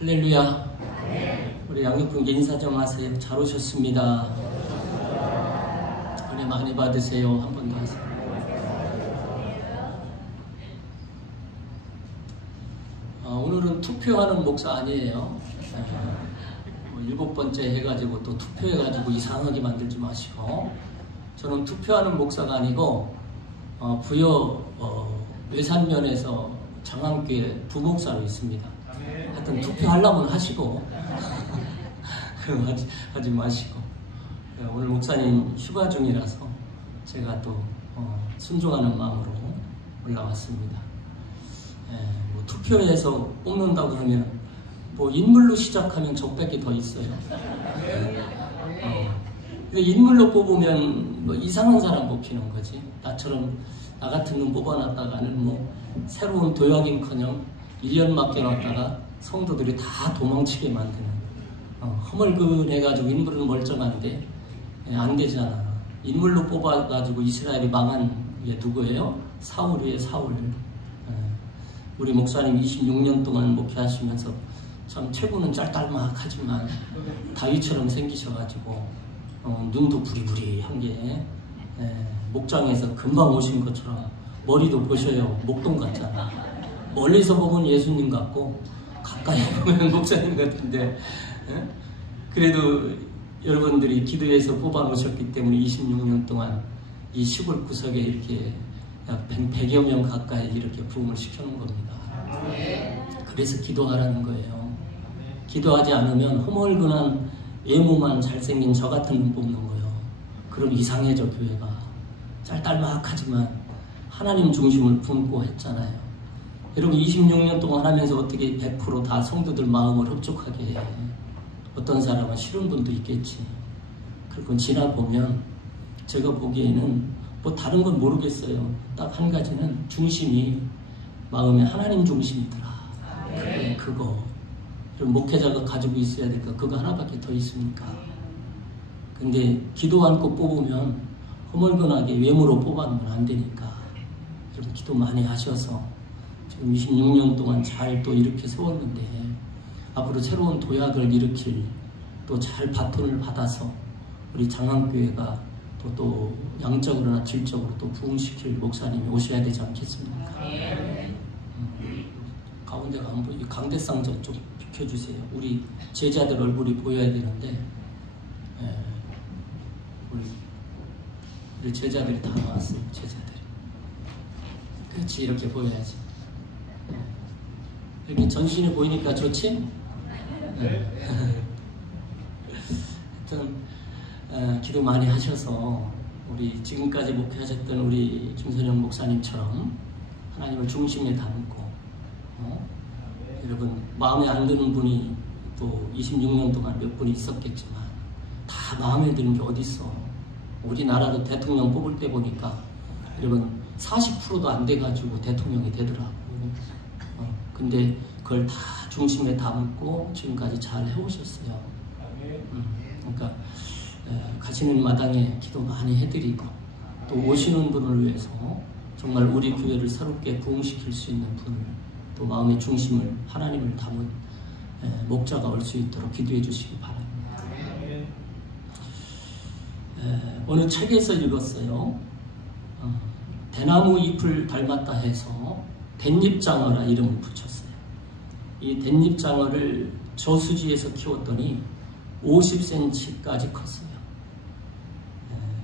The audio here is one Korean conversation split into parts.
할렐루야. 우리 양육분께 인사 좀 하세요. 잘 오셨습니다. 은혜 많이 받으세요. 한 번 더 하세요. 오늘은 투표하는 목사 아니에요. 7번째 해가지고 또 투표해가지고 이상하게 만들지 마시고, 저는 투표하는 목사가 아니고 부여 외산면에서 장안교회 부목사로 있습니다. 하여튼 투표하려면 하시고 하지 마시고, 오늘 목사님 휴가 중이라서 제가 또 순종하는 마음으로 올라왔습니다. 뭐 투표해서 뽑는다고 하면 뭐 인물로 시작하면 적백이 더 있어요. 근데 인물로 뽑으면 뭐 이상한 사람 뽑히는 거지. 나 같은 놈 뽑아놨다가는 뭐 새로운 도약인커녕 1년 맡겨놨다가 성도들이 다 도망치게 만드는, 허물근해가지고 인물은 멀쩡한데 안 되잖아. 인물로 뽑아가지고 이스라엘이 망한 게 누구예요? 사울이에요. 사울. 우리 목사님 26년 동안 목회하시면서 참 체구는 짤짤막하지만 다윗처럼 생기셔가지고 눈도 부리부리한 게, 목장에서 금방 오신 것처럼 머리도 보셔요. 목동 같잖아. 멀리서 보면 예수님 같고 가까이 보면 목사님 같은데, 그래도 여러분들이 기도해서 뽑아놓으셨기 때문에 26년 동안 이 시골 구석에 이렇게 약 100여 명 가까이 이렇게 부음을 시켜놓은 겁니다. 그래서 기도하라는 거예요. 기도하지 않으면 허물근한 외모만 잘생긴 저 같은 분 뽑는 거예요. 그럼 이상해져. 교회가 짤짤막하지만 하나님 중심을 품고 했잖아요. 여러분 26년 동안 하면서 어떻게 100% 다 성도들 마음을 흡족하게 해. 어떤 사람은 싫은 분도 있겠지. 그리고 지나보면 제가 보기에는 뭐 다른 건 모르겠어요. 딱 한 가지는 중심이 마음에 하나님 중심이더라. 그래, 그거. 그럼 목회자가 가지고 있어야 될까? 그거 하나밖에 더 있습니까? 근데 기도 않고 뽑으면 허물건하게 외모로 뽑아놓으면 안 되니까 좀 기도 많이 하셔서 지금 26년 동안 잘 또 이렇게 세웠는데, 앞으로 새로운 도약을 일으킬 또 잘 바톤을 받아서 우리 장안교회가 또 양적으로나 질적으로 또 부흥시킬 목사님이 오셔야 되지 않겠습니까? 가운데가 안 보이게 강대상 좀 비켜주세요. 우리 제자들 얼굴이 보여야 되는데, 우리 제자들이 다 나왔어요. 제자들이. 그렇지, 이렇게 보여야지. 이렇게 전신이 보이니까 좋지? 하여튼 기도 많이 하셔서 우리 지금까지 목회하셨던 우리 김선영 목사님처럼 하나님을 중심에 담고, 여러분 마음에 안 드는 분이 또 26년 동안 몇 분이 있었겠지만 다 마음에 드는 게 어디 있어. 우리나라도 대통령 뽑을 때 보니까 여러분 40%도 안 돼가지고 대통령이 되더라고. 근데 그걸 다 중심에 담고 지금까지 잘 해오셨어요. 그러니까 가시는 마당에 기도 많이 해드리고, 또 오시는 분을 위해서 정말 우리 교회를 새롭게 부흥시킬 수 있는 분을, 또 마음의 중심을 하나님을 담은 목자가 올 수 있도록 기도해 주시기 바랍니다. 어느 책에서 읽었어요. 대나무 잎을 닮았다 해서 댄잎장어라 이름을 붙였어요. 이 댄잎장어를 저수지에서 키웠더니 50cm까지 컸어요.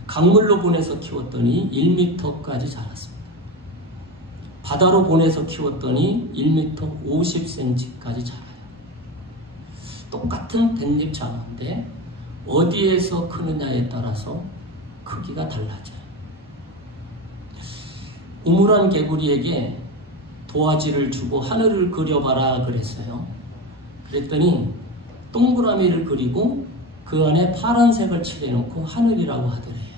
강물로 보내서 키웠더니 1m까지 자랐습니다. 바다로 보내서 키웠더니 1m 50cm까지 자라요. 똑같은 댄잎장어인데 어디에서 크느냐에 따라서 크기가 달라져요. 우물한 개구리에게 도화지를 주고 하늘을 그려봐라 그랬어요. 그랬더니 동그라미를 그리고 그 안에 파란색을 칠해놓고 하늘이라고 하더래요.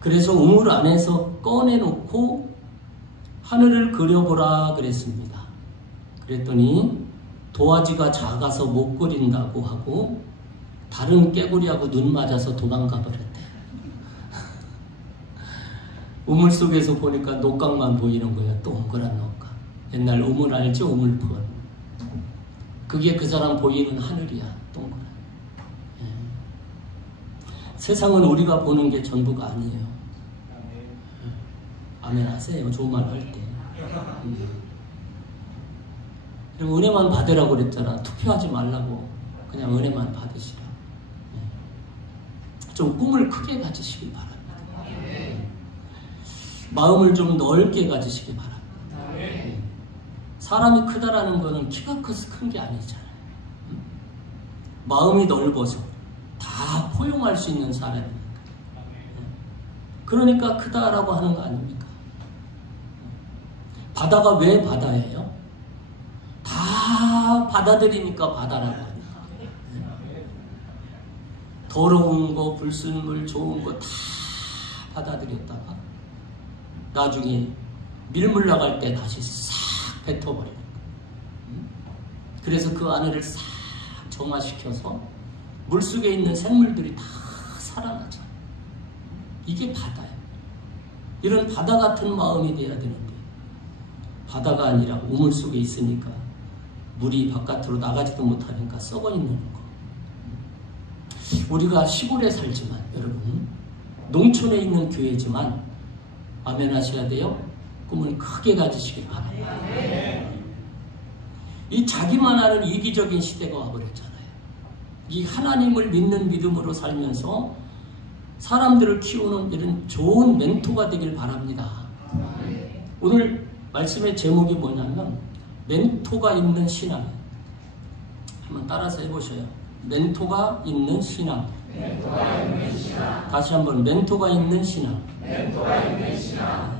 그래서 우물 안에서 꺼내놓고 하늘을 그려보라 그랬습니다. 그랬더니 도화지가 작아서 못 그린다고 하고 다른 깨구리하고 눈 맞아서 도망가 버렸대요. 우물 속에서 보니까 녹각만 보이는 거예요. 동그란 녹각. 옛날 우물 알죠? 우물펀. 그게 그 사람 보이는 하늘이야, 동그란. 예. 세상은 우리가 보는 게 전부가 아니에요. 아멘 하세요. 좋은 말 할 때. 그리고 은혜만 받으라고 그랬잖아. 투표하지 말라고. 그냥 은혜만 받으시라. 좀 꿈을 크게 가지시기 바랍니다. 마음을 좀 넓게 가지시기 바랍니다. 사람이 크다라는 거는 키가 커서 큰 게 아니잖아요. 마음이 넓어서 다 포용할 수 있는 사람이니까. 그러니까 크다라고 하는 거 아닙니까? 바다가 왜 바다예요? 다 받아들이니까 바다라고 하니까. 더러운 거, 불순물, 좋은 거 다 받아들였다가 나중에 밀물 나갈 때 다시 싹 뱉어버리는 거예요. 그래서 그 안을 싹 정화시켜서 물속에 있는 생물들이 다 살아나죠. 이게 바다예요. 이런 바다 같은 마음이 돼야 되는데 바다가 아니라 우물 속에 있으니까 물이 바깥으로 나가지도 못하니까 썩어 있는 거. 우리가 시골에 살지만 여러분 농촌에 있는 교회지만 아멘 하셔야 돼요. 꿈을 크게 가지시길 바랍니다. 이 자기만 아는 이기적인 시대가 와버렸잖아요. 이 하나님을 믿는 믿음으로 살면서 사람들을 키우는 이런 좋은 멘토가 되길 바랍니다. 오늘 말씀의 제목이 뭐냐면 멘토가 있는 신앙. 한번 따라서 해보셔요. 멘토가 있는 신앙. 멘토가 있는 신앙. 다시 한번 멘토가 있는 신앙. 멘토가 있는 신앙.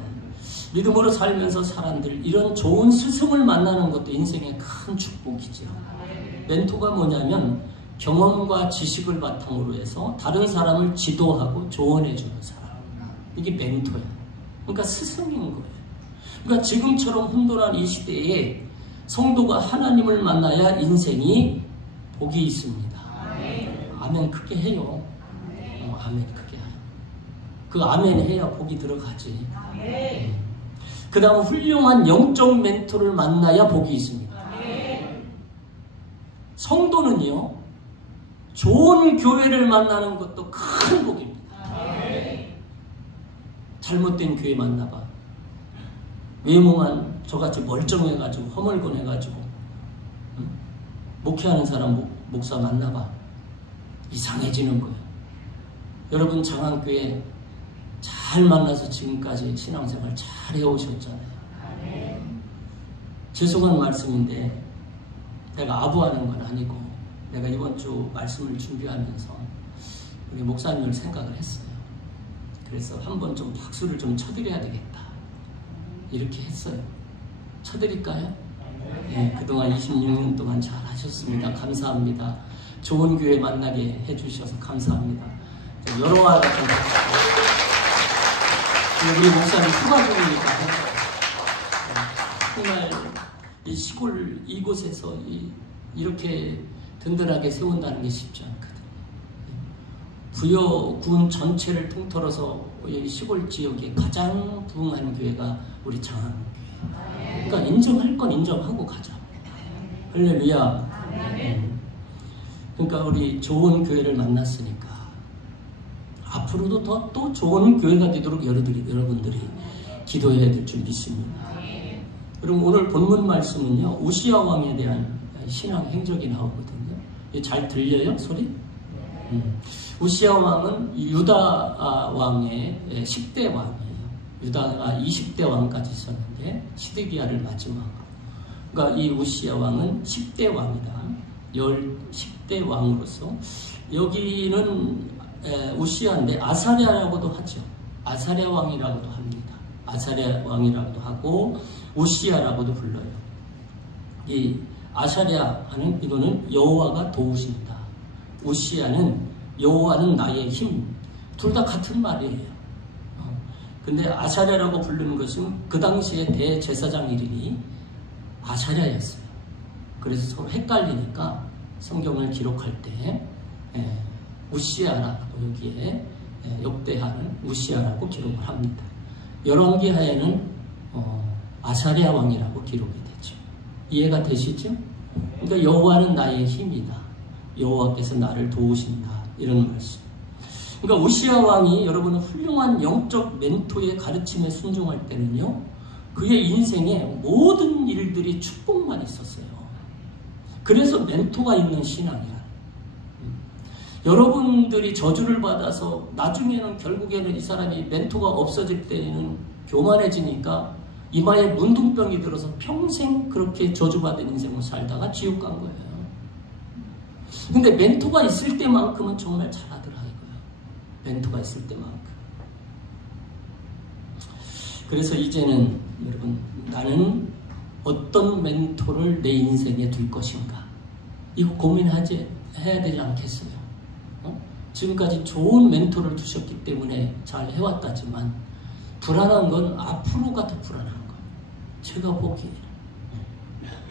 믿음으로 살면서 사람들 이런 좋은 스승을 만나는 것도 인생의 큰 축복이죠. 멘토가 뭐냐면 경험과 지식을 바탕으로 해서 다른 사람을 지도하고 조언해 주는 사람. 이게 멘토야. 그러니까 스승인 거예요. 그러니까 지금처럼 혼돈한 이 시대에 성도가 하나님을 만나야 인생이 복이 있습니다. 아멘 크게 해요. 아멘 크게 해요. 그 아멘 해야 복이 들어가지. 그 다음 훌륭한 영적 멘토를 만나야 복이 있습니다. 성도는요 좋은 교회를 만나는 것도 큰 복입니다. 잘못된 교회 만나봐. 외모만 저같이 멀쩡해가지고 허물건해가지고 목회하는 사람 목사 만나봐. 이상해지는 거예요. 여러분 장안교회 잘 만나서 지금까지 신앙생활 잘 해오셨잖아요. 죄송한 말씀인데 내가 아부하는 건 아니고 내가 이번 주 말씀을 준비하면서 우리 목사님을 생각을 했어요. 그래서 한번 좀 박수를 좀 쳐드려야 되겠다. 이렇게 했어요. 쳐드릴까요? 네, 그동안 26년 동안 잘 하셨습니다. 감사합니다. 좋은 교회 만나게 해주셔서 감사합니다. 여러와 같은 우리 목사님 휴가 중이니까 정말 이 시골 이곳에서 이렇게 든든하게 세운다는 게 쉽지 않거든요. 부여군 전체를 통틀어서 이 시골 지역에 가장 부흥한 교회가 우리 장안교회. 그러니까 인정할 건 인정하고 가자. 할렐루야. 그러니까 우리 좋은 교회를 만났으니까 앞으로도 더 또 좋은 교회가 되도록 여러분들이 기도해야 될 줄 믿습니다. 그럼 오늘 본문 말씀은요 우시야 왕에 대한 신앙 행적이 나오거든요. 잘 들려요 소리? 우시야 왕은 유다 왕의 10대 왕이에요. 유다가 20대 왕까지 있었는데 시드기야를 마지막으로. 그러니까 이 우시야 왕은 10대 왕이다. 10대 왕으로서 여기는 우시야인데 아사랴라고도 하죠. 아사랴 왕이라고도 합니다. 아사랴 왕이라고도 하고 우시야라고도 불러요. 이 아사랴 하는 이거는 여호와가 도우신다. 우시야는 여호와는 나의 힘. 둘 다 같은 말이에요. 근데 아사랴라고 부르는 것은 그 당시에 대제사장 이름이 아사랴였어요. 그래서 서로 헷갈리니까 성경을 기록할 때 우시야라고 여기에 역대하는 우시야라고 기록을 합니다. 열왕기하에는 아사랴 왕이라고 기록이 되죠. 이해가 되시죠? 그러니까 여호와는 나의 힘이다. 여호와께서 나를 도우신다. 이런 말씀. 그러니까 우시야 왕이 여러분 훌륭한 영적 멘토의 가르침에 순종할 때는요, 그의 인생에 모든 일들이 축복만 있었어요. 그래서 멘토가 있는 신앙이라. 여러분들이 저주를 받아서 나중에는 결국에는 이 사람이 멘토가 없어질 때는 교만해지니까 이마에 문둥병이 들어서 평생 그렇게 저주받은 인생을 살다가 지옥 간 거예요. 근데 멘토가 있을 때만큼은 정말 잘하더라 이거예요. 멘토가 있을 때만큼. 그래서 이제는 여러분, 나는 어떤 멘토를 내 인생에 둘 것인가, 이거 고민해야 되지 않겠어요? 지금까지 좋은 멘토를 두셨기 때문에 잘 해왔다지만 불안한 건 앞으로가 더 불안한 거예요. 제가 보기에.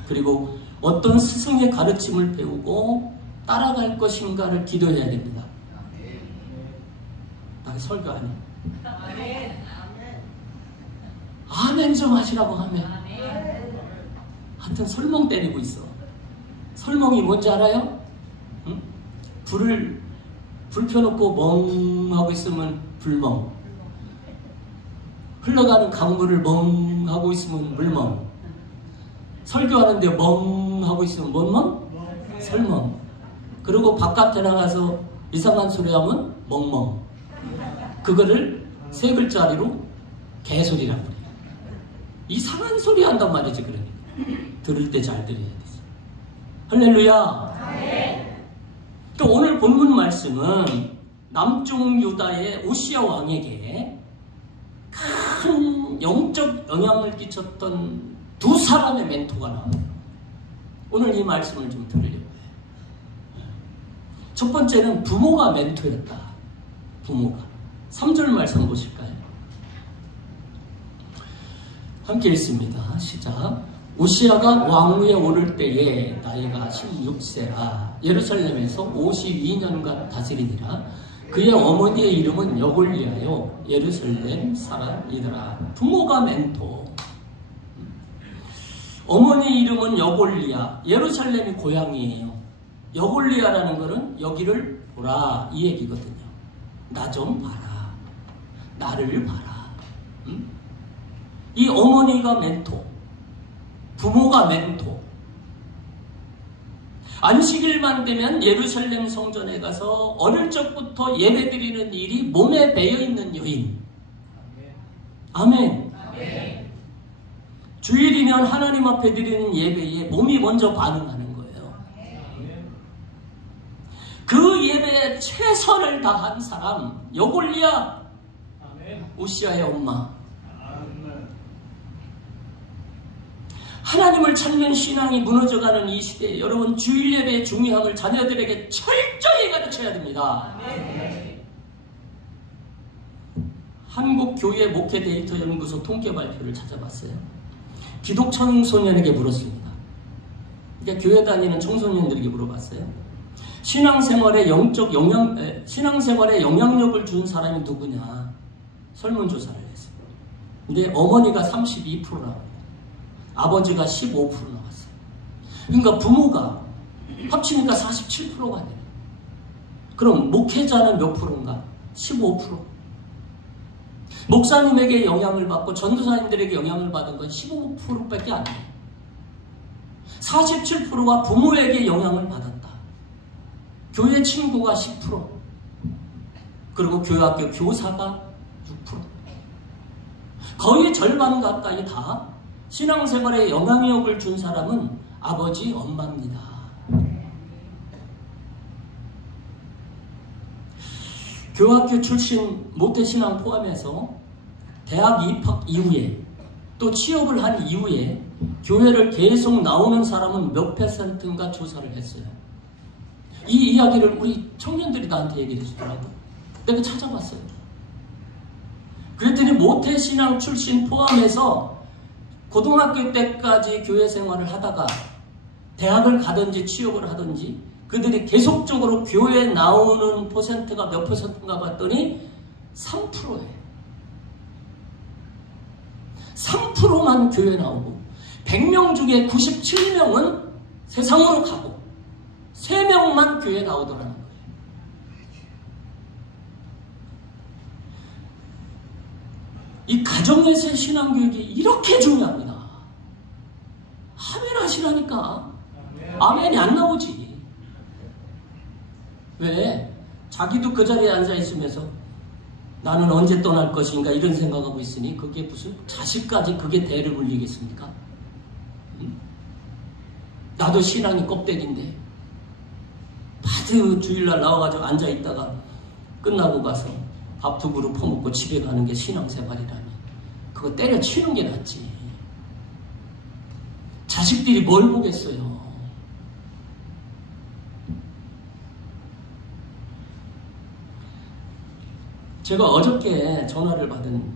그리고 어떤 스승의 가르침을 배우고 따라갈 것인가를 기도해야 됩니다. 나 설교 안 해. 아멘 좀 하시라고 하면. 하여튼 설멍 때리고 있어. 설멍이 뭔지 알아요? 응? 불 펴놓고 멍 하고 있으면 불멍. 흘러가는 강물을 멍 하고 있으면 물멍. 설교하는데 멍 하고 있으면 뭔 멍? 설멍. 그리고 바깥에 나가서 이상한 소리 하면 멍멍. 그거를 세 글자리로 개소리라고 그래요. 이상한 소리 한단 말이지. 그러니까 들을 때 잘 들어야 되지. 할렐루야. 그러니까 오늘 본문 말씀은 남쪽 유다의 우시야 왕에게 큰 영적 영향을 끼쳤던 두 사람의 멘토가 나와요. 오늘 이 말씀을 좀 들으려고 해요. 첫 번째는 부모가 멘토였다. 부모가. 3절 말씀 보실까요? 함께 읽습니다. 시작. 우시야가 왕위에 오를 때에 나이가 16세라 예루살렘에서 52년간 다스리니라. 그의 어머니의 이름은 여골리아요 예루살렘 사람이더라. 부모가 멘토. 어머니 이름은 여골리아. 예루살렘이 고향이에요. 여골리아라는 것은 여기를 보라 이 얘기거든요. 나 좀 봐라. 나를 봐라. 이 어머니가 멘토, 부모가 멘토. 안식일만 되면 예루살렘 성전에 가서 어릴 적부터 예배드리는 일이 몸에 배어있는 여인. 아멘. 아멘. 주일이면 하나님 앞에 드리는 예배에 몸이 먼저 반응하는 거예요. 그 예배에 최선을 다한 사람, 여골리아, 우시야의 엄마. 하나님을 찾는 신앙이 무너져가는 이 시대에 여러분, 주일 예배의 중요함을 자녀들에게 철저히 가르쳐야 됩니다. 한국교회 목회 데이터 연구소 통계 발표를 찾아봤어요. 기독 청소년에게 물었습니다. 그러니까 교회 다니는 청소년들에게 물어봤어요. 신앙생활에 영향력을 준 사람이 누구냐? 설문조사를 했어요. 근데 어머니가 32%라고. 아버지가 15% 나왔어요. 그러니까 부모가 합치니까 47%가 돼요. 그럼 목회자는 몇 프로인가? 15%. 목사님에게 영향을 받고 전도사님들에게 영향을 받은 건 15%밖에 안 돼요. 47%가 부모에게 영향을 받았다. 교회 친구가 10%. 그리고 교회학교 교사가 6%. 거의 절반 가까이 다 신앙생활에 영향력을 준 사람은 아버지, 엄마입니다. 교학교 출신 모태신앙 포함해서 대학 입학 이후에 또 취업을 한 이후에 교회를 계속 나오는 사람은 몇 %인가 조사를 했어요. 이 이야기를 우리 청년들이 나한테 얘기해 주더라고요. 내가 찾아봤어요. 그랬더니 모태신앙 출신 포함해서 고등학교 때까지 교회 생활을 하다가 대학을 가든지 취업을 하든지 그들이 계속적으로 교회에 나오는 퍼센트가 몇 %인가 봤더니 3%예요. 3%만 교회 나오고 100명 중에 97명은 세상으로 가고 3명만 교회에 나오더라는 거예요. 이 가정에서의 신앙교육이 이렇게 중요합니다. 아멘 하시라니까. 아멘이 안 나오지. 왜? 자기도 그 자리에 앉아 있으면서 나는 언제 떠날 것인가 이런 생각하고 있으니 그게 무슨 자식까지 그게 대를 물리겠습니까? 나도 신앙이 껍데기인데 다들 주일날 나와가지고 앉아있다가 끝나고 가서 밥 두 그릇 퍼먹고 집에 가는 게 신앙생활이라니 그거 때려치우는 게 낫지. 자식들이 뭘 보겠어요. 제가 어저께 전화를 받은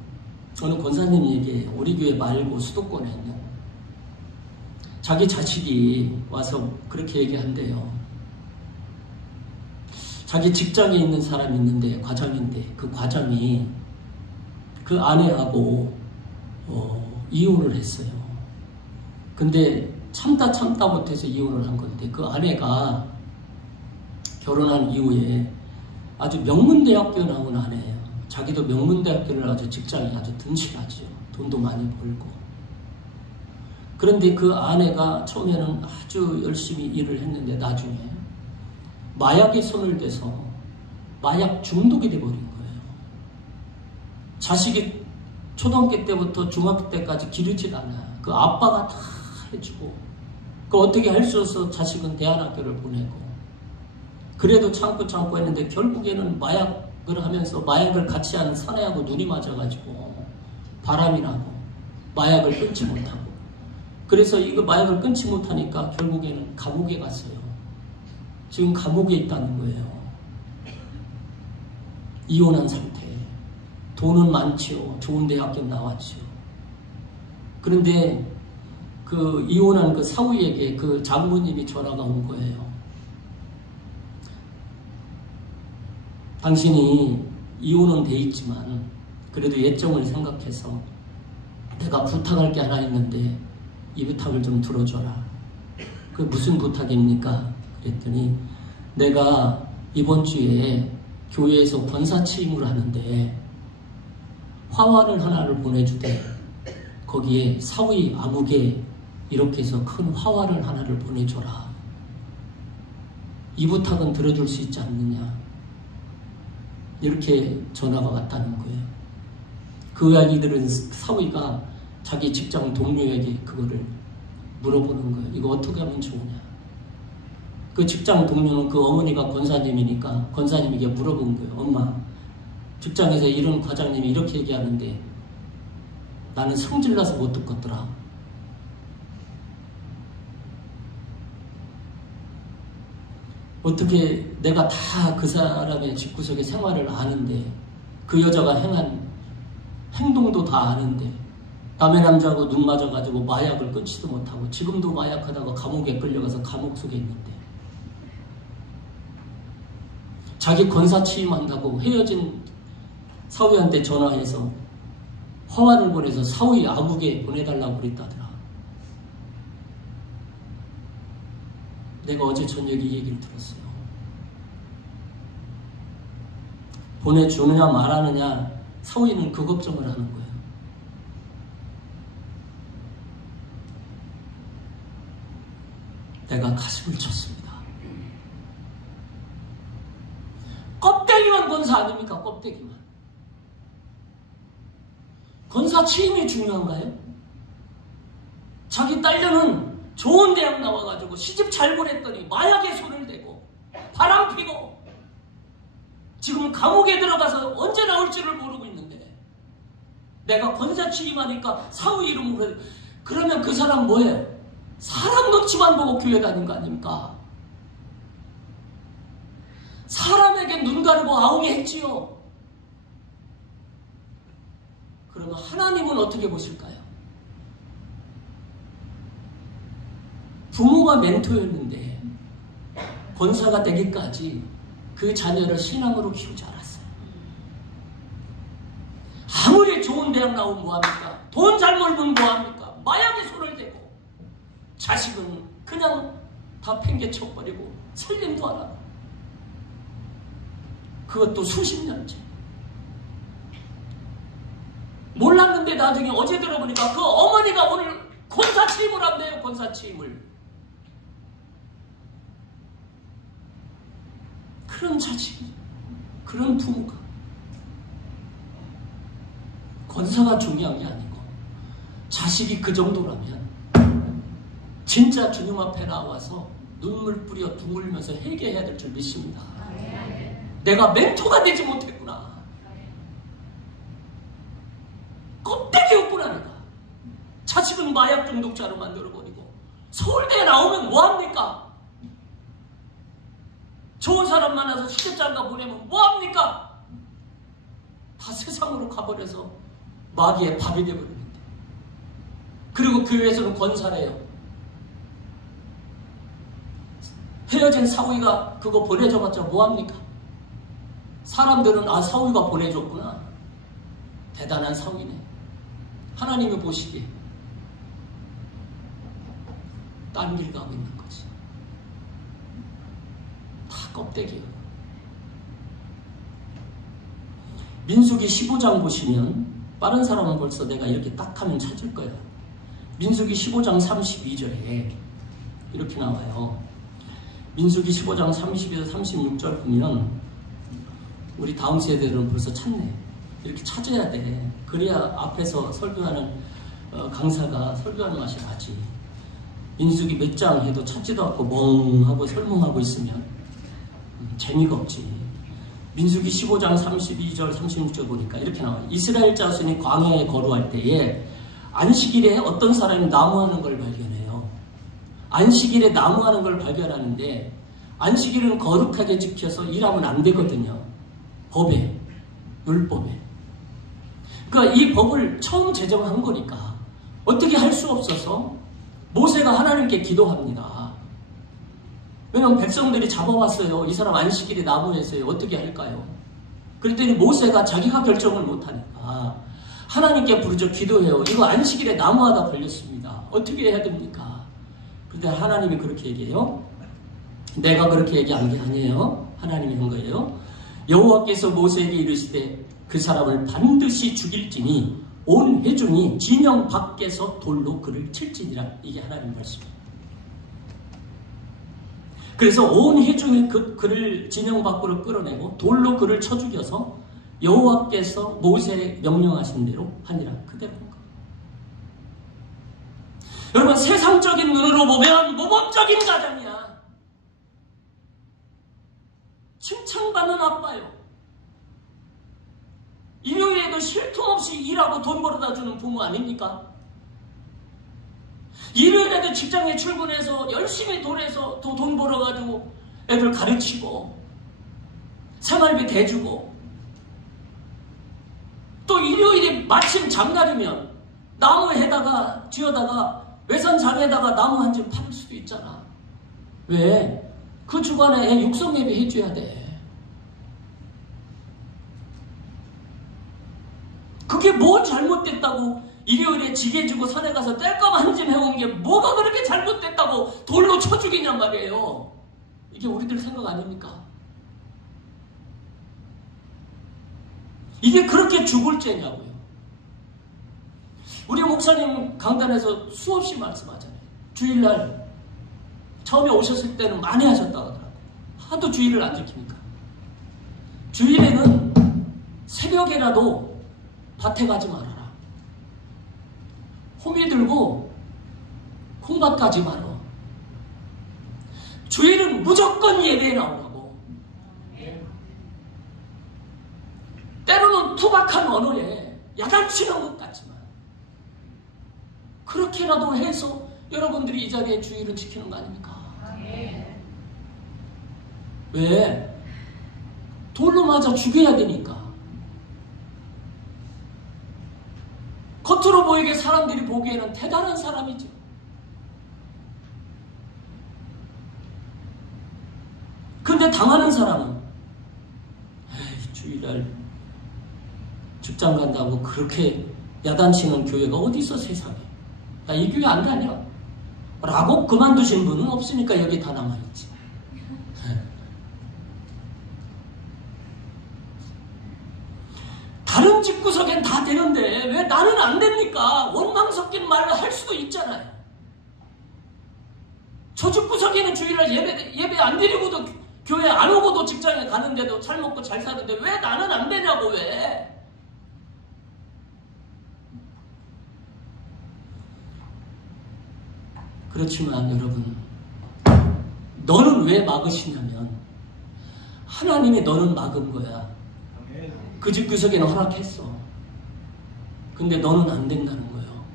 어느 권사님에게 우리 교회 말고 수도권에 있는 자기 자식이 와서 그렇게 얘기한대요. 자기 직장에 있는 사람이 있는데 과장인데 그 과장이 그 아내하고 이혼을 했어요. 근데 참다 못해서 이혼을 한 건데 그 아내가 결혼한 이후에 아주 명문대학교 나온 아내예요. 자기도 명문대학교를 아주 직장이 아주 든실하죠. 돈도 많이 벌고. 그런데 그 아내가 처음에는 아주 열심히 일을 했는데 나중에 마약에 손을 대서 마약 중독이 돼버린 거예요. 자식이 초등학교 때부터 중학교 때까지 기르질 않아요. 그 아빠가 다 해주고 그 어떻게 할 수 없어 자식은 대안학교를 보내고 그래도 참고 했는데 결국에는 마약을 하면서 마약을 같이 하는 사내하고 눈이 맞아가지고 바람이 나고 마약을 끊지 못하고 그래서 이거 마약을 끊지 못하니까 결국에는 감옥에 갔어요. 지금 감옥에 있다는 거예요. 이혼한 상태. 돈은 많지요. 좋은 대학교 나왔지요. 그런데 그 이혼한 그 사위에게 그 장모님이 전화가 온 거예요. 당신이 이혼은 돼 있지만 그래도 예정을 생각해서 내가 부탁할 게 하나 있는데 이 부탁을 좀 들어줘라. 그 무슨 부탁입니까? 그랬더니 내가 이번 주에 교회에서 권사 취임을 하는데 화환을 하나를 보내주되 거기에 사위 아무개 이렇게 해서 큰 화환을 하나를 보내줘라. 이 부탁은 들어줄 수 있지 않느냐. 이렇게 전화가 왔다는 거예요. 그 이야기들은 사위가 자기 직장 동료에게 그거를 물어보는 거예요. 이거 어떻게 하면 좋으냐. 그 직장 동료는 그 어머니가 권사님이니까 권사님에게 물어본 거예요. 엄마, 직장에서 이런 과장님이 이렇게 얘기하는데 나는 성질나서 못 듣겠더라. 어떻게 내가 다 그 사람의 집구석의 생활을 아는데 그 여자가 행한 행동도 다 아는데 남의 남자하고 눈 맞아가지고 마약을 끊지도 못하고 지금도 마약하다가 감옥에 끌려가서 감옥 속에 있는데 자기 권사 취임한다고 헤어진 사위한테 전화해서 화환을 보내서 사위 아무개 보내달라고 그랬다더라. 내가 어제 저녁에 이 얘기를 들었어요. 보내주느냐 말하느냐 사위는 그 걱정을 하는 거예요. 내가 가슴을 쳤습니다. 껍데기만 권사 아닙니까? 껍데기만. 권사 취임이 중요한가요? 자기 딸녀는 좋은 대학 나와가지고 시집 잘 보냈더니 마약에 손을 대고 바람 피고 지금 감옥에 들어가서 언제 나올지를 모르고 있는데 내가 권사 취임하니까 사위 이름으로 그러면 그 사람 뭐예요? 사람 눈치만 보고 교회 다닌 거 아닙니까? 사람에게 눈 가리고 아웅했지요. 그러면 하나님은 어떻게 보실까요? 부모가 멘토였는데 권사가 되기까지 그 자녀를 신앙으로 키우지 않았어요. 아무리 좋은 대학 나오면 뭐합니까? 돈 잘 벌면 뭐합니까? 마약에 손을 대고 자식은 그냥 다 팽개쳐버리고 살림도 안 하고, 그것도 수십 년째. 몰랐는데 나중에 어제 들어보니까 그 어머니가 오늘 권사취임을 한대요. 권사취임을. 그런 자식이, 그런 부모가. 권사가 중요한 게 아니고 자식이 그 정도라면 진짜 주님 앞에 나와서 눈물 뿌려 둥글면서 회개해야 될 줄 믿습니다. 내가 멘토가 되지 못했구나. 껍데기였구나 내가. 자식은 마약 중독자로 만들어버리고 서울대에 나오면 뭐합니까? 좋은 사람 만나서 시집장가 보내면 뭐합니까? 다 세상으로 가버려서 마귀의 밥이 되어버리는데. 그리고 교회에서는 권사래요. 헤어진 사위가 그거 보내줘봤자 뭐합니까? 사람들은 아, 사위가 보내줬구나. 대단한 사위네. 하나님이 보시기에 딴 길 가고 있는 거지. 다 껍데기예요. 민수기 15장 보시면 빠른 사람은 벌써 내가 이렇게 딱 하면 찾을 거예요. 민수기 15장 32절에 이렇게 나와요. 민수기 15장 32에서 36절 보면 우리 다음 세대들은 벌써 찾네. 이렇게 찾아야 돼. 그래야 앞에서 설교하는 강사가 설교하는 맛이 나지. 민수기 몇 장 해도 찾지도 않고 멍하고 설명하고 있으면 재미가 없지. 민수기 15장 32절 36절 보니까 이렇게 나와요. 이스라엘 자손이 광야에 거루할 때에 안식일에 어떤 사람이 나무하는 걸 발견해요. 안식일에 나무하는 걸 발견하는데 안식일은 거룩하게 지켜서 일하면 안 되거든요. 법에, 율법에. 그러니까 이 법을 처음 제정한 거니까 어떻게 할 수 없어서 모세가 하나님께 기도합니다. 왜냐하면 백성들이 잡아왔어요. 이 사람 안식일에 나무했어요. 어떻게 할까요? 그랬더니 모세가 자기가 결정을 못하니까 하나님께 부르짖어 기도해요. 이거 안식일에 나무하다 걸렸습니다. 어떻게 해야 됩니까? 그런데 하나님이 그렇게 얘기해요. 내가 그렇게 얘기한 게 아니에요. 하나님이 한 거예요. 여호와께서 모세에게 이르시되 그 사람을 반드시 죽일지니 온 회중이 진영 밖에서 돌로 그를 칠지니라. 이게 하나님 말씀입니다. 그래서 온 회중이 그를 진영 밖으로 끌어내고 돌로 그를 쳐 죽여서 여호와께서 모세에 명령하신 대로 하니라. 그대로 한 거예요. 여러분, 세상적인 눈으로 보면 모범적인 가정이야. 칭찬받는 아빠요. 일요일에도 쉴 틈 없이 일하고 돈 벌어다 주는 부모 아닙니까? 일요일에도 직장에 출근해서 열심히 돈 벌어가지고 애들 가르치고 생활비 대주고, 또 일요일에 마침 장날이면 나무에다가 쥐어다가 외선장에다가 나무 한 집 팔을 수도 있잖아. 왜? 그 주간에 애 육성 예배 해줘야 돼. 그게 뭐 잘못됐다고 일요일에 지게 주고 산에 가서 땔감 한 집 해온 게 뭐가 그렇게 잘못됐다고 돌로 쳐 죽이냔 말이에요. 이게 우리들 생각 아닙니까? 이게 그렇게 죽을 죄냐고요. 우리 목사님 강단에서 수없이 말씀하잖아요. 주일날 처음에 오셨을 때는 많이 하셨다고 하더라고요. 하도 주일을 안 지키니까. 주일에는 새벽에라도 밭에 가지 말아라. 호미 들고 콩밭 가지 마라. 주일은 무조건 예배에 나오라고. 때로는 투박한 언어에 야단치는 것 같지만 그렇게라도 해서 여러분들이 이 자리에 주일을 지키는 거 아닙니까? 왜? 돌로 맞아 죽여야 되니까. 겉으로 보이게 사람들이 보기에는 대단한 사람이죠. 근데 당하는 사람은 에이, 주일날 직장 간다고 그렇게 야단치는 교회가 어디 있어 세상에. 나 이 교회 안 다녀. 라고 그만두신 분은 없으니까 여기 다 남아있지. 다른 집구석엔 다 되는데 왜 나는 안 됩니까? 원망 섞인 말을 할 수도 있잖아요. 저 집구석에는 주일날 예배 안 드리고도 교회 안 오고도 직장에 가는데도 잘 먹고 잘 사는데 왜 나는 안 되냐고. 왜? 그렇지만 여러분, 너는 왜 막으시냐면 하나님이 너는 막은 거야. 그 집구석에는 허락했어. 근데 너는 안 된다는 거예요.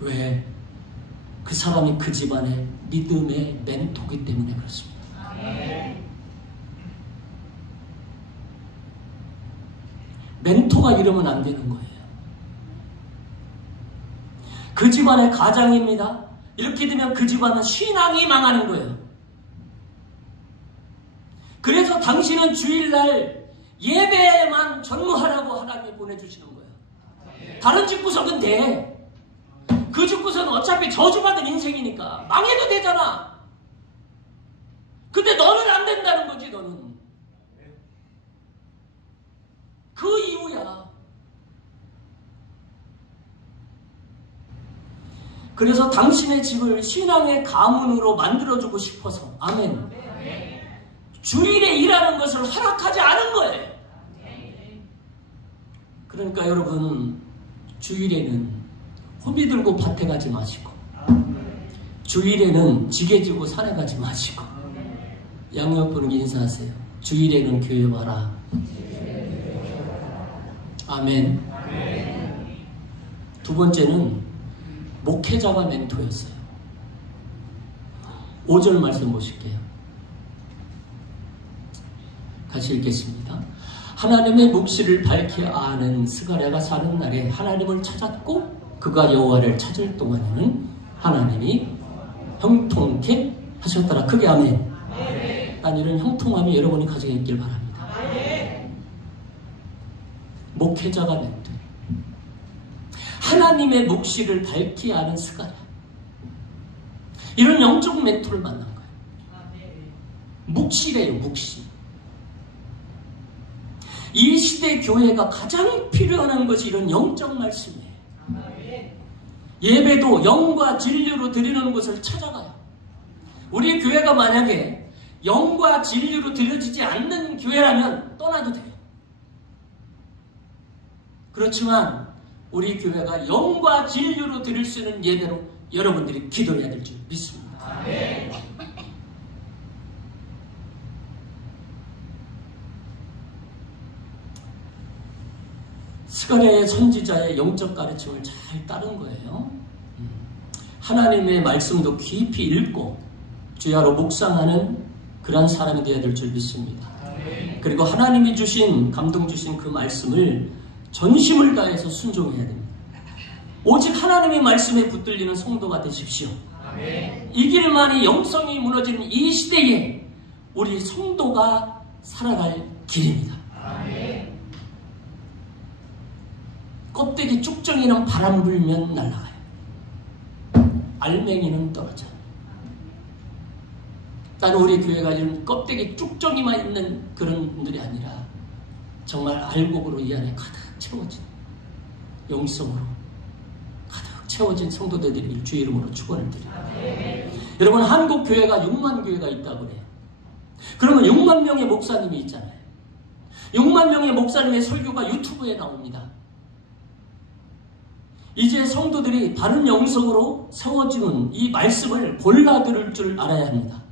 왜? 그 사람이 그 집안의 믿음의 멘토기 때문에 그렇습니다. 멘토가 이러면 안 되는 거예요. 그 집안의 가장입니다. 이렇게 되면 그 집안은 신앙이 망하는 거예요. 그래서 당신은 주일날 예배에만 전무하라고 하나님이 보내주시는 거예요. 다른 집구석은 돼. 그 집구석은 어차피 저주받은 인생이니까 망해도 되잖아. 근데 너는 안 된다는 거지. 너는 그 이유야. 그래서 당신의 집을 신앙의 가문으로 만들어주고 싶어서, 아멘, 주일에 일하는 것을 허락하지 않은 거예요. 그러니까 여러분, 주일에는 호미 들고 밭에 가지 마시고, 주일에는 지게 지고 산에 가지 마시고, 양옆 분에게 인사하세요. 주일에는 교회 와라. 아멘. 두 번째는 목회자가 멘토였어요. 5절 말씀 보실게요. 같이 읽겠습니다. 하나님의 묵시를 밝히 아는 스가랴가 사는 날에 하나님을 찾았고 그가 여호와를 찾을 동안에는 하나님이 형통케 하셨더라. 크게 아멘. 난 이런 형통함이 여러분이 가정에 있길 바랍니다. 목회자가 멘토. 하나님의 묵시를 밝히 아는 스가랴. 이런 영적 멘토를 만난 거예요. 묵시래요. 묵시. 이 시대 교회가 가장 필요한 것이 이런 영적 말씀이에요. 예배도 영과 진리로 드리는 것을 찾아가요. 우리 교회가 만약에 영과 진리로 드려지지 않는 교회라면 떠나도 돼요. 그렇지만 우리 교회가 영과 진리로 드릴 수 있는 예배로 여러분들이 기도해야 될 줄 믿습니다. 아멘. 스가랴의 선지자의 영적 가르침을 잘 따른 거예요. 하나님의 말씀도 깊이 읽고 주야로 묵상하는 그런 사람이 되어야 될 줄 믿습니다. 그리고 하나님이 주신, 감동 주신 그 말씀을 전심을 다해서 순종해야 됩니다. 오직 하나님의 말씀에 붙들리는 성도가 되십시오. 이 길만이 영성이 무너진 이 시대에 우리 성도가 살아갈 길입니다. 껍데기 쭉정이는 바람 불면 날아가요. 알맹이는 떨어져요. 나는 우리 교회가 이런 껍데기 쭉정이만 있는 그런 분들이 아니라 정말 알곡으로 이 안에 가득 채워진, 영성으로 가득 채워진 성도들이 주의 이름으로 축원을 드립니다. 여러분, 한국 교회가 6만 교회가 있다고 그래요. 그러면 6만 명의 목사님이 있잖아요. 6만 명의 목사님의 설교가 유튜브에 나옵니다. 이제 성도들이 바른 영성으로 세워지는 이 말씀을 골라 들을 줄 알아야 합니다.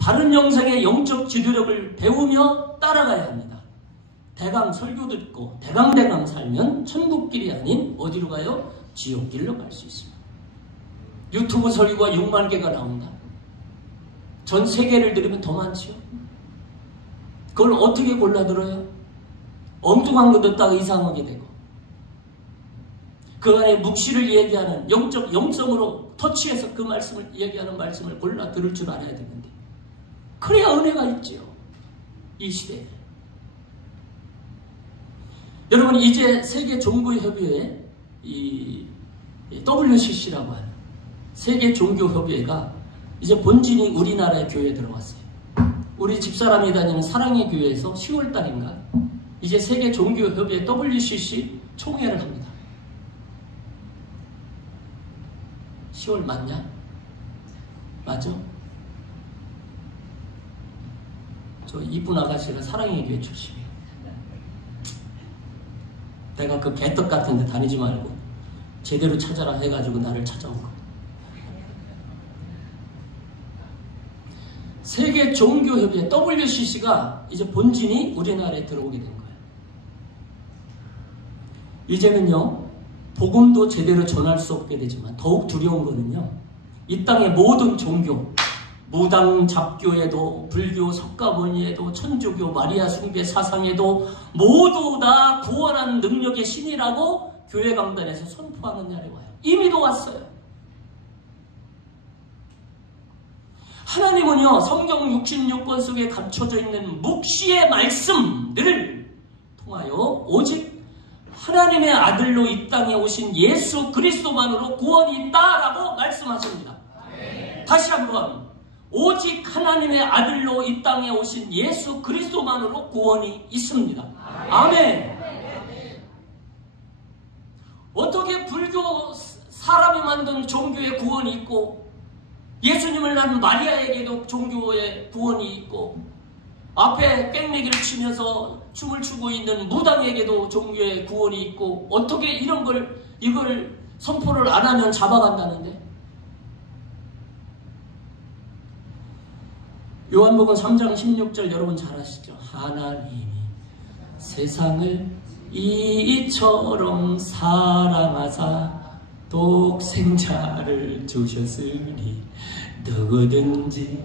바른 영성의 영적 지도력을 배우며 따라가야 합니다. 대강 설교 듣고 대강대강 살면 천국길이 아닌 어디로 가요? 지옥길로 갈 수 있습니다. 유튜브 설교가 6만 개가 나온다. 전 세계를 들으면 더 많지요. 그걸 어떻게 골라 들어요? 엉뚱한 거 듣다가 이상하게 되고, 그 안에 묵시를 얘기하는 영적 영성으로 터치해서 그 말씀을 얘기하는 말씀을 골라 들을 줄 알아야 되는데, 그래야 은혜가 있지요. 이 시대에. 여러분, 이제 세계 종교협의회 이 WCC라고 하는 세계 종교협의회가 이제 본진이 우리나라의 교회에 들어왔어요. 우리 집사람이 다니는 사랑의 교회에서 10월 달인가 이제 세계 종교협의회 WCC 총회를 합니다. 10월 맞냐? 맞아? 저 이쁜 아가씨가 사랑의 교회 출신이에요. 내가 그 개떡 같은 데 다니지 말고 제대로 찾아라 해가지고 나를 찾아온 거. 세계 종교협의회 WCC가 이제 본진이 우리나라에 들어오게 된 거예요. 이제는요, 복음도 제대로 전할 수 없게 되지만 더욱 두려운 거는요, 이 땅의 모든 종교, 무당 잡교에도 불교 석가모니에도 천주교 마리아 숭배 사상에도 모두 다 구원하는 능력의 신이라고 교회 강단에서 선포하는 날이 와요. 이미도 왔어요. 하나님은요, 성경 66권 속에 감춰져 있는 묵시의 말씀들을 통하여 오직 하나님의 아들로 이 땅에 오신 예수 그리스도만으로 구원이 있다라고 말씀하십니다. 다시 한번, 오직 하나님의 아들로 이 땅에 오신 예수 그리스도만으로 구원이 있습니다. 아멘. 어떻게 불교 사람이 만든 종교의 구원이 있고, 예수님을 낳은 마리아에게도 종교의 구원이 있고, 앞에 뺑매기를 치면서 춤을 추고 있는 무당에게도 종교의 구원이 있고, 어떻게 이걸 선포를 안 하면 잡아간다는데? 요한복음 3장 16절 여러분 잘 아시죠? 하나님이 세상을 이처럼 사랑하사 독생자를 주셨으니 누구든지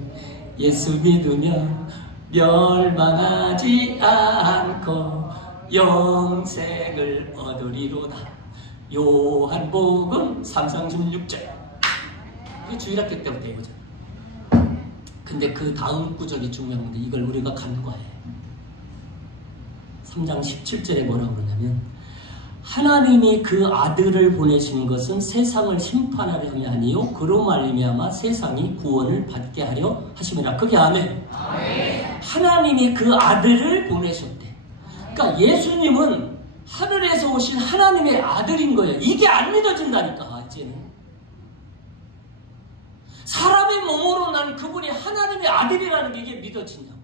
예수 믿으면 멸망하지 않고 영생을 얻으리로다. 요한복음 3장 16절. 이게 주일학교 때부터 이거죠. 근데 그 다음 구절이 중요한데 이걸 우리가 간과해. 3장 17절에 뭐라고 그러냐면, 하나님이 그 아들을 보내신 것은 세상을 심판하려 함이 아니요 그로 말미암아 세상이 구원을 받게 하려 하심이라. 그게 아멘. 하나님이 그 아들을 보내셨대. 그러니까 예수님은 하늘에서 오신 하나님의 아들인 거예요. 이게 안 믿어진다니까 이제는. 사람의 몸으로 난 그분이 하나님의 아들이라는 게 이게 믿어지냐고.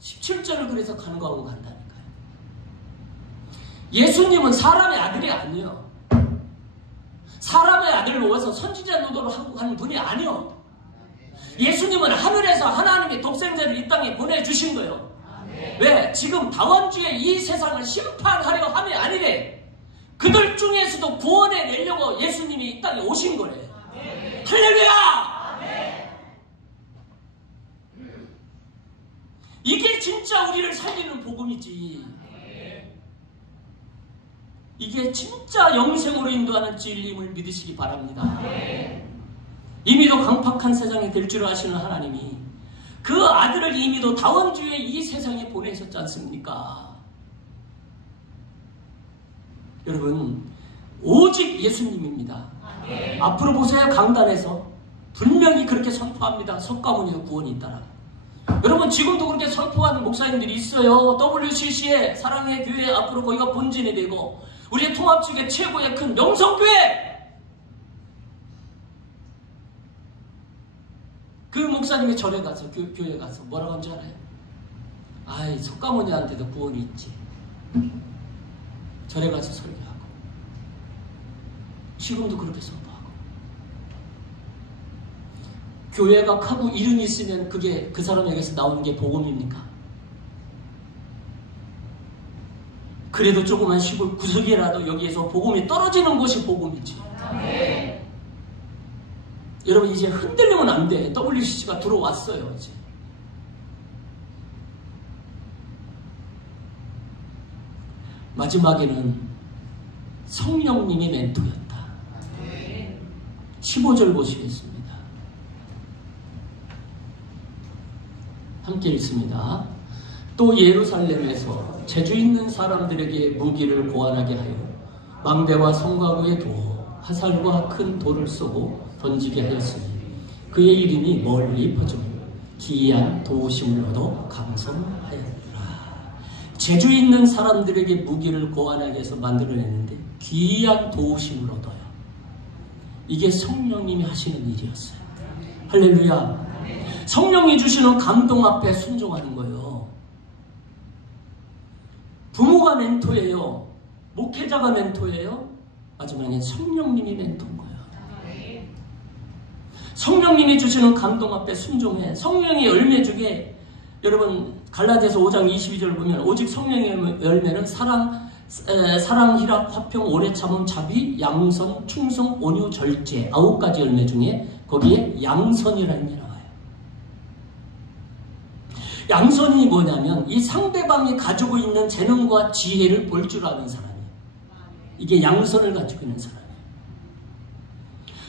17절을 그래서 간과하고 간다니까요. 예수님은 사람의 아들이 아니에요. 사람의 아들로 와서 선지자 노도를 하고 한 분이 아니에요. 예수님은 하늘에서 하나님의 독생자를 이 땅에 보내주신 거예요. 왜? 지금 다원주의 이 세상을 심판하려 함이 아니래. 그들 중에서도 구원해 내려고 예수님이 이 땅에 오신 거래. 할렐루야! 이게 진짜 우리를 살리는 복음이지. 이게 진짜 영생으로 인도하는 진리임을 믿으시기 바랍니다. 이미도 강팍한 세상이 될 줄 아시는 하나님이 그 아들을 이미도 다원주의 이 세상에 보내셨지 않습니까? 여러분, 오직 예수님입니다. 앞으로 보세요. 강단에서 분명히 그렇게 선포합니다. 석가모니도 구원이 있다라. 여러분, 지금도 그렇게 선포하는 목사님들이 있어요. WCC의 사랑의 교회 앞으로 거기가 본진이 되고 우리의 통합 측의 최고의 큰 명성교회. 그 목사님이 절에 가서 교회에 가서 뭐라고 한지 알아요? 아이, 석가모니한테도 구원이 있지. 절에 가서 설교하고 지금도 그렇게 선포하고. 교회가 크고 이름이 있으면 그게 그 사람에게서 나오는 게 복음입니까? 그래도 조그만 시골 구석이라도 여기에서 복음이 떨어지는 곳이 복음이지. 여러분, 이제 흔들리면 안 돼. WCC가 들어왔어요. 이제 마지막에는 성령님이 멘토였다. 15절 보시겠습니다. 함께 읽습니다. 또 예루살렘에서 재주 있는 사람들에게 무기를 고안하게 하여 망대와 성곽위에 두어 화살과 큰 돌을 쏘고 던지게 하였으니 그의 이름이 멀리 퍼져 기이한 도우심을 얻어 강성하였더라. 재주 있는 사람들에게 무기를 고안하게 해서 만들어냈는데 기이한 도우심을 얻어요. 이게 성령님이 하시는 일이었어요. 할렐루야. 성령이 주시는 감동 앞에 순종하는 거예요. 부모가 멘토예요. 목회자가 멘토예요. 마지막에 성령님이 멘토인 거예요. 성령님이 주시는 감동 앞에 순종해. 성령의 열매 중에 여러분 갈라디아서 5장 22절 보면 오직 성령의 열매는 사랑, 희락, 화평, 오래 참음, 자비, 양선, 충성, 온유, 절제 9가지 열매 중에 거기에 양선이라는 게 나와요. 양선이 뭐냐면 이 상대방이 가지고 있는 재능과 지혜를 볼 줄 아는 사람이에요. 이게 양선을 가지고 있는 사람이에요.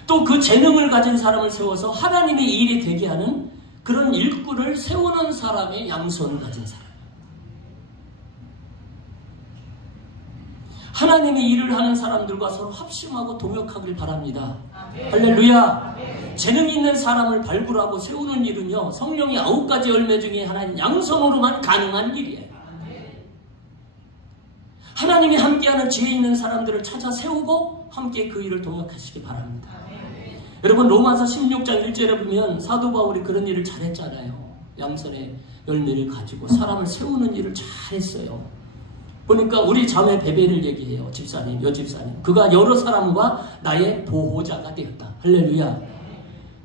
또 그 재능을 가진 사람을 세워서 하나님의 일이 되게 하는 그런 일꾼을 세우는 사람이 양선을 가진 사람. 하나님의 일을 하는 사람들과 서로 합심하고 동역하길 바랍니다. 할렐루야. 재능 있는 사람을 발굴하고 세우는 일은요, 성령의 9가지 열매 중에 하나인 양선으로만 가능한 일이에요. 하나님이 함께하는 지혜 있는 사람들을 찾아 세우고 함께 그 일을 동역하시기 바랍니다. 여러분 로마서 16장 1절에 보면 사도 바울이 그런 일을 잘했잖아요. 양선의 열매를 가지고 사람을 세우는 일을 잘했어요. 보니까 우리 자매 베베를 얘기해요. 집사님, 여집사님. 그가 여러 사람과 나의 보호자가 되었다. 할렐루야.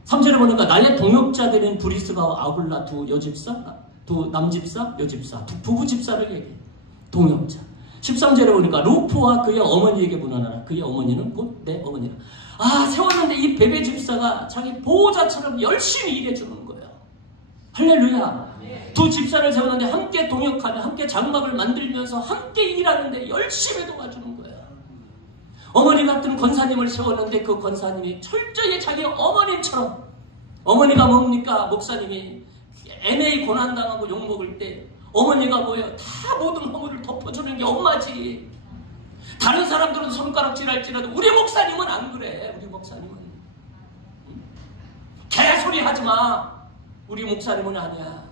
3절에 보니까 나의 동역자들인 브리스가와 아굴라 두 여집사, 두 남집사, 여집사, 두 부부집사를 얘기해요. 동역자. 13절에 보니까 루프와 그의 어머니에게 문안하라. 그의 어머니는 곧 내 어머니라. 아, 세웠는데 이 베베 집사가 자기 보호자처럼 열심히 일해주는 거예요. 할렐루야. 두 집사를 세웠는데 함께 동역하며 함께 장막을 만들면서 함께 일하는데 열심히 도와주는 거예요. 어머니 같은 권사님을 세웠는데 그 권사님이 철저히 자기 어머님처럼, 어머니가 뭡니까? 목사님이 MA 고난당하고 욕먹을 때 어머니가 뭐예요? 다 모든 허물을 덮어주는 게 엄마지. 다른 사람들은 손가락질할지라도 우리 목사님은 안 그래. 우리 목사님은 개소리 하지 마. 우리 목사님은 아니야.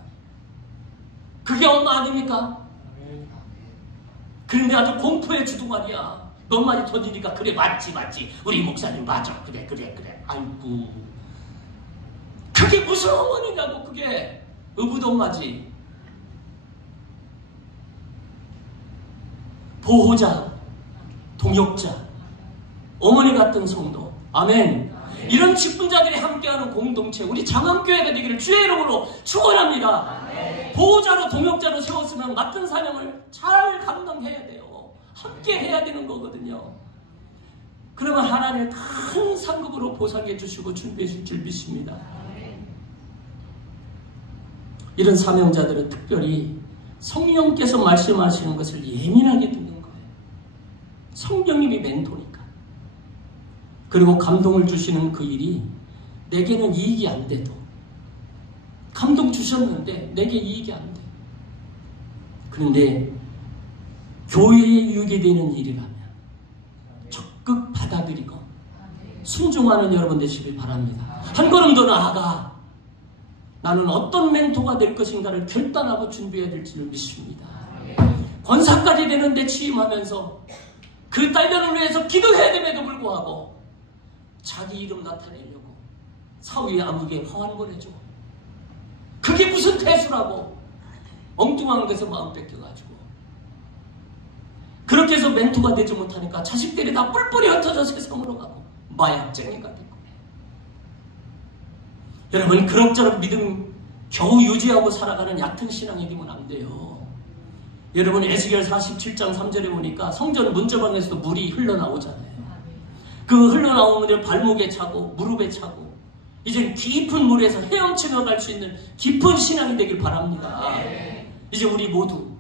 그게 엄마 아닙니까? 그런데 아주 공포의 주둥아리야. 너 말이 터지니까 그래 맞지 우리 목사님 맞아. 그래 아이고 그게 무슨 어머니냐고. 그게 의붓 엄마지. 보호자, 동역자, 어머니 같은 성도. 아멘. 이런 직분자들이 함께하는 공동체, 우리 장암교회가 되기를 주의 이름으로 축원합니다. 보호자로 동역자로 세웠으면 맡은 사명을 잘 감당해야 돼요. 함께 해야 되는 거거든요. 그러면 하나님의 큰 상급으로 보상해 주시고 준비해 줄 줄 믿습니다. 이런 사명자들은 특별히 성령께서 말씀하시는 것을 예민하게 듣는 거예요. 성령님이 멘토니까. 그리고 감동을 주시는 그 일이 내게는 이익이 안 돼도, 감동 주셨는데 내게 이익이 안 돼. 그런데 교회에 이익이 되는 일이라면 적극 받아들이고 순종하는 여러분 되시길 바랍니다. 한 걸음 더 나아가 나는 어떤 멘토가 될 것인가를 결단하고 준비해야 될지를 믿습니다. 권사까지 되는데 취임하면서 그 딸년을 위해서 기도해야 됨에도 불구하고 자기 이름 나타내려고 사위의 암흑에 화환 보내주고, 그게 무슨 태수라고 엉뚱한 것에 마음 뺏겨가지고 그렇게 해서 멘토가 되지 못하니까 자식들이 다 뿔뿔이 흩어져 세상으로 가고 마약쟁이가 되고. 여러분 그럭저럭 믿음 겨우 유지하고 살아가는 얕은 신앙이 되면 안 돼요. 여러분 에스겔 47장 3절에 보니까 성전 문제방에서도 물이 흘러나오잖아요. 그 흘러나오는 물을 발목에 차고 무릎에 차고 이제 깊은 물에서 헤엄치며 갈 수 있는 깊은 신앙이 되길 바랍니다. 이제 우리 모두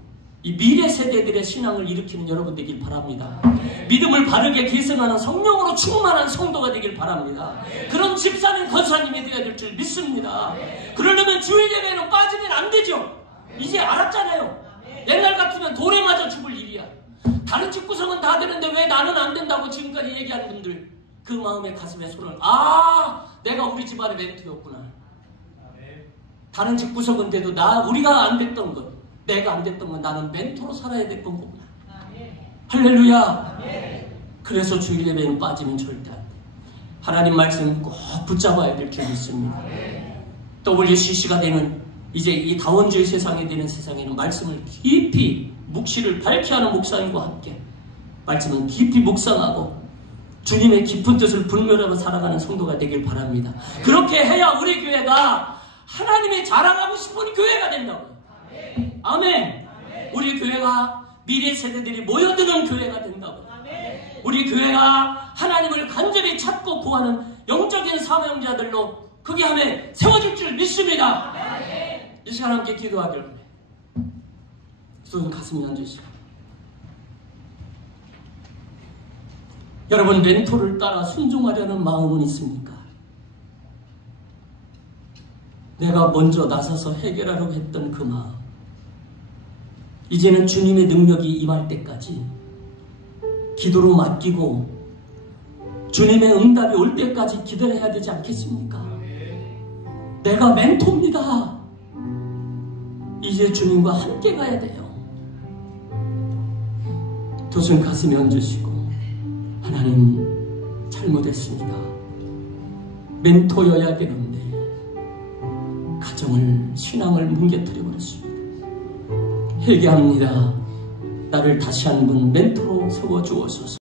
이 미래 세대들의 신앙을 일으키는 여러분 되길 바랍니다. 믿음을 바르게 계승하는 성령으로 충만한 성도가 되길 바랍니다. 그런 집사님, 권사님이 되어야 될 줄 믿습니다. 그러려면 주일 예배는 빠지면 안 되죠. 이제 알았잖아요. 옛날 같으면 돌에 맞아 죽을 일이야. 다른 집구성은 다 되는데 왜 나는 안 된다고 지금까지 얘기하는 분들, 그 마음의 가슴에 손을, 내가 우리 집안의 멘토였구나. 다른 집구석은 돼도 우리가 안 됐던 것, 내가 안 됐던 건 나는 멘토로 살아야 될 거구나. 할렐루야. 그래서 주일 예배는 빠지면 절대 안 돼. 하나님 말씀 꼭 붙잡아야 될 줄 믿습니다. WCC가 되는 이제 이 다원주의 세상이 되는 세상에는 말씀을 깊이 묵시를 밝히 하는 목사님과 함께 말씀은 깊이 묵상하고 주님의 깊은 뜻을 분별하고 살아가는 성도가 되길 바랍니다. 그렇게 해야 우리 교회가 하나님의 자랑하고 싶은 교회가 된다고요. 아멘. 우리 교회가 미래 세대들이 모여드는 교회가 된다고요. 우리 교회가 하나님을 간절히 찾고 구하는 영적인 사명자들로 그게 함에 세워질 줄 믿습니다. 이 시간 함께 기도하기를 원해. 손 가슴에 앉으시고. 여러분, 멘토를 따라 순종하려는 마음은 있습니까? 내가 먼저 나서서 해결하려고 했던 그 마음, 이제는 주님의 능력이 임할 때까지 기도로 맡기고 주님의 응답이 올 때까지 기다려야 되지 않겠습니까? 내가 멘토입니다. 이제 주님과 함께 가야 돼요. 두 손 가슴에 얹으시고, 하나님 잘못했습니다. 멘토여야 되는데 가정을, 신앙을 뭉개뜨려 버렸습니다. 회개합니다. 나를 다시 한 번 멘토로 세워 주옵소서.